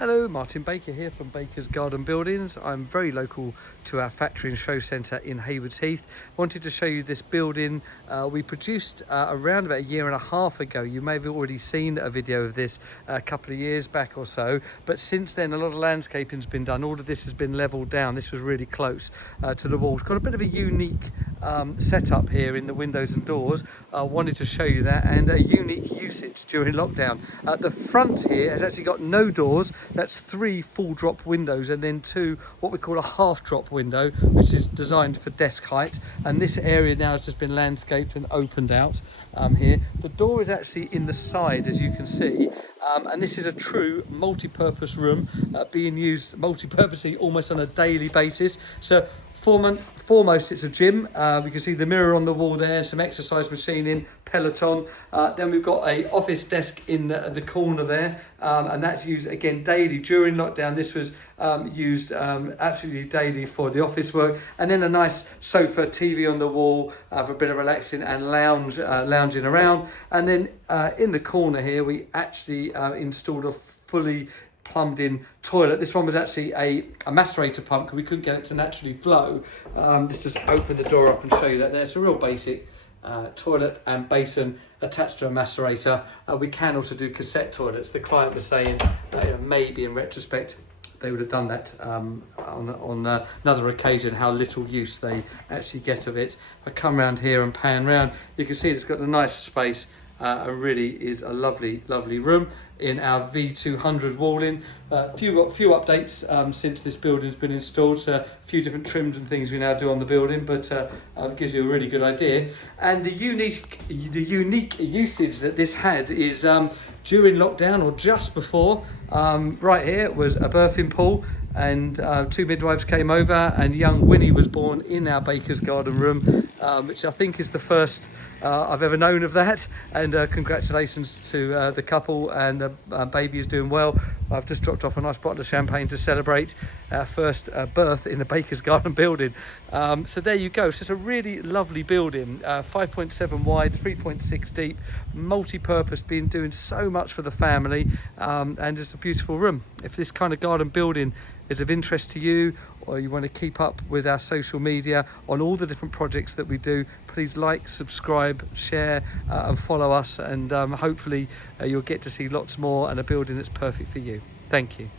Hello, Martin Baker here from Baker's Garden Buildings. I'm very local to our factory and show centre in Haywards Heath. Wanted to show you this building we produced around about a year and a half ago. You may have already seen a video of this a couple of years back or so, but since then a lot of landscaping's been done. All of this has been levelled down. This was really close to the wall. It's got a bit of a unique setup here in the windows and doors. I wanted to show you that, and a unique usage during lockdown. The front here has actually got no doors. That's 3 full drop windows and then 2 what we call a half drop window, which is designed for desk height. And this area now has just been landscaped and opened out here. The door is actually in the side, as you can see. And this is a true multi-purpose room being used multi-purposely almost on a daily basis. So foremost, it's a gym. We can see the mirror on the wall there, some exercise machining, Peloton. Then we've got a office desk in the corner there, and that's used again daily during lockdown. This was used absolutely daily for the office work. And then a nice sofa, TV on the wall for a bit of relaxing and lounging around. And then in the corner here, we actually installed a fully plumbed in toilet. This one was actually a macerator pump because we couldn't get it to naturally flow. Let's just open the door up and show you that there. It's a real basic toilet and basin attached to a macerator. We can also do cassette toilets. The client was saying maybe in retrospect they would have done that on another occasion, how little use they actually get of it. I come around here and pan round, you can see it's got a nice space. Really is a lovely room in our V200 walling. Few updates since this building's been installed, so a few different trims and things we now do on the building, but gives you a really good idea. And the unique usage that this had is during lockdown or just before. Right here was a birthing pool, and 2 midwives came over, and young Winnie was born in our Baker's Garden room, which I think is the first I've ever known of that. And congratulations to the couple, and the baby is doing well. I've just dropped off a nice bottle of champagne to celebrate our first birth in the Baker's Garden building. So there you go. So it's a really lovely building, 5.7 wide, 3.6 deep, multi-purpose, been doing so much for the family, and it's a beautiful room. If this kind of garden building is of interest to you, or you want to keep up with our social media on all the different projects that we do, please like, subscribe, share, and follow us, and hopefully you'll get to see lots more and a building that's perfect for you. Thank you.